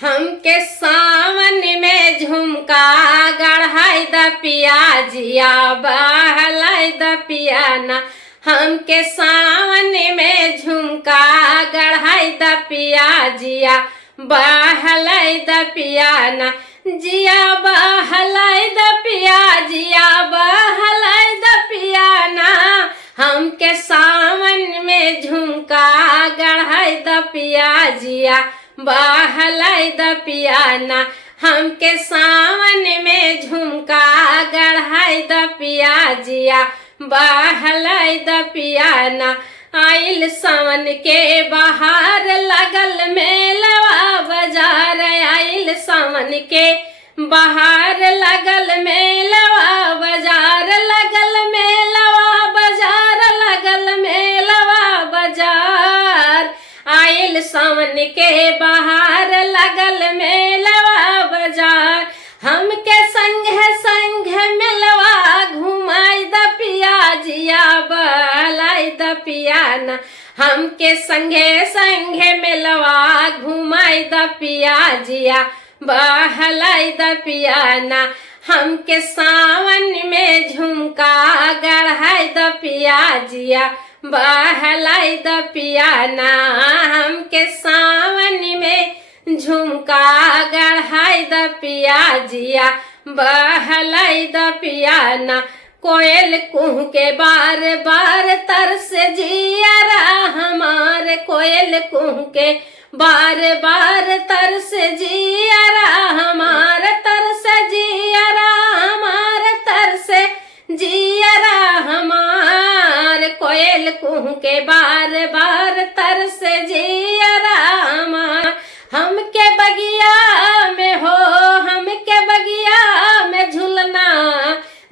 हमके सावन में झुमका गढ़ाई द पियाजिया बहलाई द पियाना। हमके सावन में झुमका गढ़ाई द पियाजिया बहलाई द पियाना। जिया बहलाई द पियाजिया बहलाई द पियाना। हमके सावन में झुमका गढ़ाई द पियाजिया बहलाई द पियाना। हमके सावन में झुमका गढ़ाई द पियाजिया बहलाई द पियाना। आइल सावन के बहार लगल मेलवा बाजार। आइल सावन के बहार लगल मेलवा बाजार। लगल मेलवा बाजार लगल मेलवा बाजार। आइल सावन के बहार लगल मेलवा बाजार। हमके संगे संगे मेलवा घुमाई द पियाजिया बहलाई द पियाना। हमके संगे संगे मेलवा घुमाई द पियाजिया बहलाई द पियाना। हमके सावन में झुमका गढ़ाई द पियाजिया बहलाई द पियाना। हमके सावन में झुमका गढ़ाई द पियाजिया बहलाई द पियाना। कोयल कुह के बार बार तरस जियरा हमार। कोयल कुह के बार बार तरस जियरा हमार। तरस जियरा हमार तरस जियरा हमार। कोयल कुह के बार बार तरस जियरा हमार। हमके बगिया में हो हमके बगिया में झूलना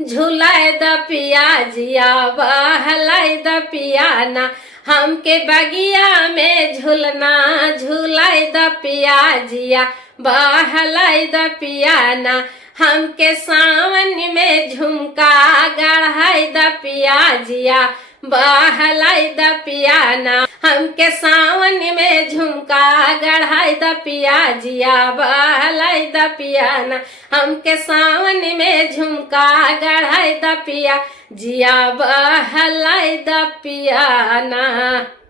झूलाई द पियाजिया बहलाई द पियाना। हमके बगिया में झूलना झूलाई द पियाजिया बहलाई द पियाना। हमके सावन में झुमका गढ़ाई द पियाजिया बहलाई द पियाना। हमके सावन में झुमका गढ़ाई द पियाजिया बहलाई द पियाना। हमके सावन में झुमका गढ़ाई द पियाजिया बहलाई द पियाना।